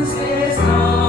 Comes this.